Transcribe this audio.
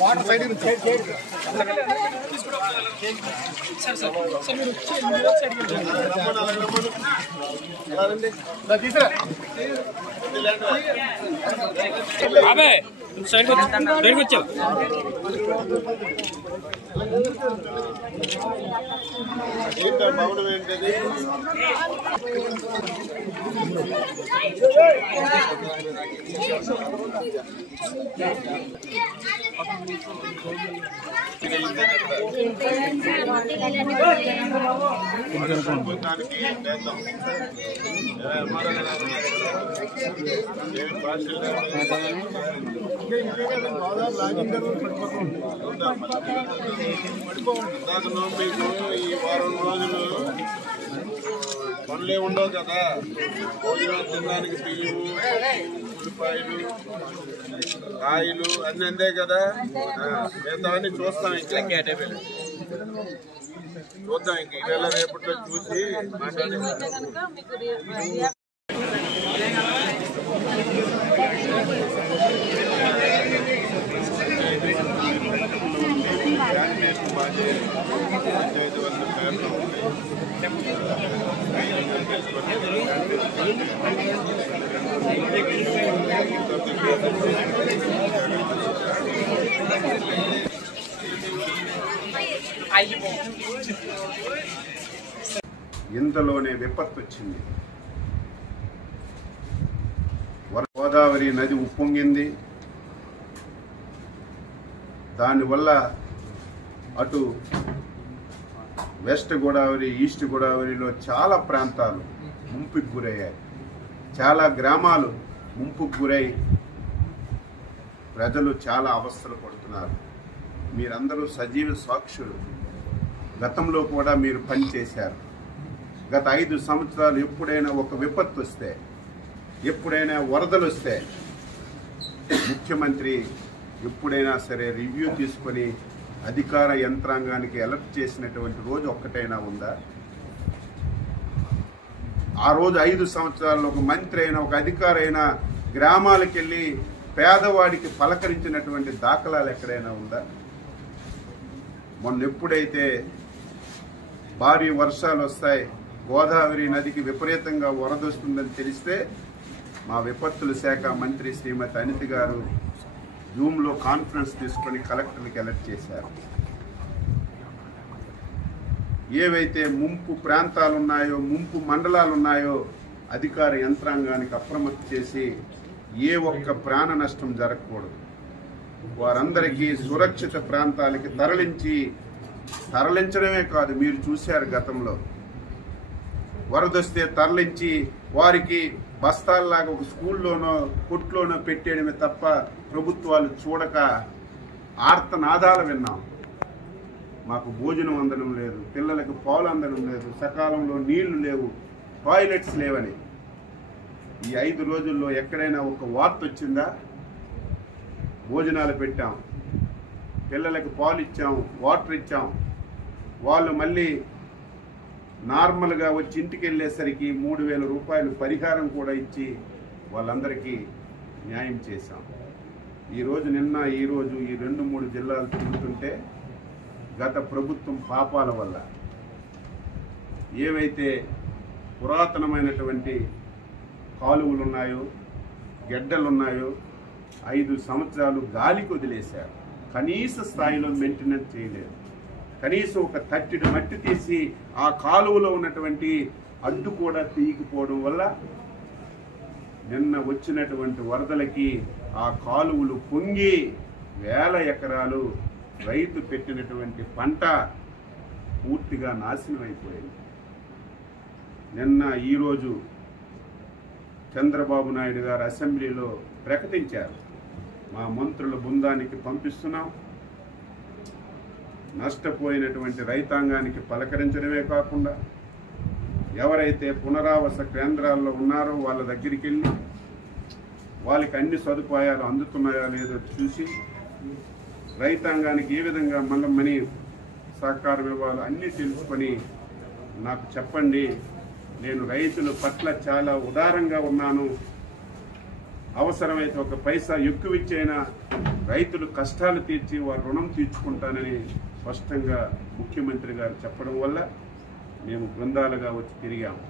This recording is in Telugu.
వాటర్ సైడ్ సైడ్కి వచ్చావు భవనం ఏంటది? మీకు ఈ వారం రోజులు పనులే ఉండవు కదా, భోజనం తినడానికి బియ్యము, ఉల్లిపాయలు, కాయలు అన్నీ అందే కదా. మిగతావన్నీ చూస్తాం, ఇంకా చూద్దాం. ఇంక ఇవాళ రేపట్లో చూసి మాట్లాడే పంచాయతీ వల్ల పేర్లు ఇంతలోనే విపత్తు వచ్చింది. గోదావరి నది ఉప్పొంగింది. దానివల్ల అటు వెస్ట్ గోదావరి, ఈస్ట్ గోదావరిలో చాలా ప్రాంతాలు ముంపుకు గురయ్యాయి. చాలా గ్రామాలు ముంపుకు గురై ప్రజలు చాలా అవస్థలు పడుతున్నారు. మీరందరూ సజీవ సాక్షులు. గతంలో కూడా మీరు పనిచేశారు. గత 5 సంవత్సరాలు ఎప్పుడైనా ఒక విపత్తు వస్తే, ఎప్పుడైనా వరదలు వస్తే ముఖ్యమంత్రి ఎప్పుడైనా సరే రివ్యూ తీసుకొని అధికార యంత్రాంగానికి అలర్ట్ చేసినటువంటి రోజు ఒక్కటైనా ఉందా? ఆ రోజు 5 సంవత్సరాల్లో ఒక మంత్రి అయినా, ఒక అధికారి అయినా గ్రామాలకు వెళ్ళి పేదవాడికి పలకరించినటువంటి దాఖలాలు ఎక్కడైనా ఉందా? మొన్న ఎప్పుడైతే భారీ వర్షాలు వస్తాయి, గోదావరి నదికి విపరీతంగా వరదొస్తుందని తెలిస్తే మా విపత్తుల శాఖ మంత్రి శ్రీమతి అనిత గారు జూమ్లో కాన్ఫరెన్స్ తీసుకొని కలెక్టర్లకు అలర్ట్ చేశారు. ఏవైతే ముంపు ప్రాంతాలు ఉన్నాయో, ముంపు మండలాలు ఉన్నాయో అధికార యంత్రాంగానికి అప్రమత్తం చేసి ఏ ఒక్క ప్రాణ నష్టం జరగకూడదు, వారందరికీ సురక్షిత ప్రాంతాలకి తరలించడమే కాదు, మీరు చూశారు గతంలో వరదొస్తే తరలించి వారికి బస్తాల్లాగా ఒక స్కూల్లోనో కొట్లోనో పెట్టేయడమే తప్ప ప్రభుత్వాలు చూడక ఆర్తనాదాలు విన్నాం. మాకు భోజనం అందడం లేదు, పిల్లలకు పాలు అందడం లేదు, సకాలంలో నీళ్లు లేవు, టాయిలెట్స్ లేవని. ఈ 5 రోజుల్లో ఎక్కడైనా ఒక వార్త వచ్చిందా? భోజనాలు పెట్టాం, పిల్లలకు పాలు ఇచ్చాం, వాటర్ ఇచ్చాం. వాళ్ళు మళ్ళీ నార్మల్గా వచ్చి ఇంటికి వెళ్ళేసరికి 3000 రూపాయలు పరిహారం కూడా ఇచ్చి వాళ్ళందరికీ న్యాయం చేశాం. ఈరోజు ఈ 2-3 జిల్లాలు తిరుగుతుంటే గత ప్రభుత్వం పాపాల వల్ల ఏవైతే పురాతనమైనటువంటి కాలువలు ఉన్నాయో, గెడ్డలున్నాయో 5 సంవత్సరాలు గాలికి వదిలేశారు. కనీస స్థాయిలో మెయింటెనెన్స్ చేయలేదు. కనీసం ఒక తట్టెడు మట్టి తీసి ఆ కాలువలో ఉన్నటువంటి అడ్డు కూడా తీయకపోవడం వల్ల నిన్న వచ్చినటువంటి వరదలకి ఆ కాలువలు పొంగి 1000 ఎకరాలు రైతు పెట్టినటువంటి పంట పూర్తిగా నాశనం అయిపోయింది. ఈరోజు చంద్రబాబు నాయుడు గారు అసెంబ్లీలో ప్రకటించారు, మా మంత్రుల బృందానికి పంపిస్తున్నాం, నష్టపోయినటువంటి రైతాంగానికి పలకరించడమే కాకుండా ఎవరైతే పునరావాస కేంద్రాల్లో ఉన్నారో వాళ్ళ దగ్గరికి వెళ్ళి వాళ్ళకి అన్ని సదుపాయాలు అందుతున్నాయో లేదో చూసి రైతాంగానికి ఏ విధంగా మళ్ళీ సహకారం ఇవ్వాలో అన్నీ తెలుసుకొని నాకు చెప్పండి. నేను రైతుల పట్ల చాలా ఉదారంగా ఉన్నాను. అవసరమైతే ఒక పైసా ఎక్కువ ఇచ్చైనా రైతులు కష్టాలు తీర్చి వారు రుణం తీర్చుకుంటానని స్పష్టంగా ముఖ్యమంత్రి గారు చెప్పడం వల్ల మేము బృందాలుగా వచ్చి తిరిగాము.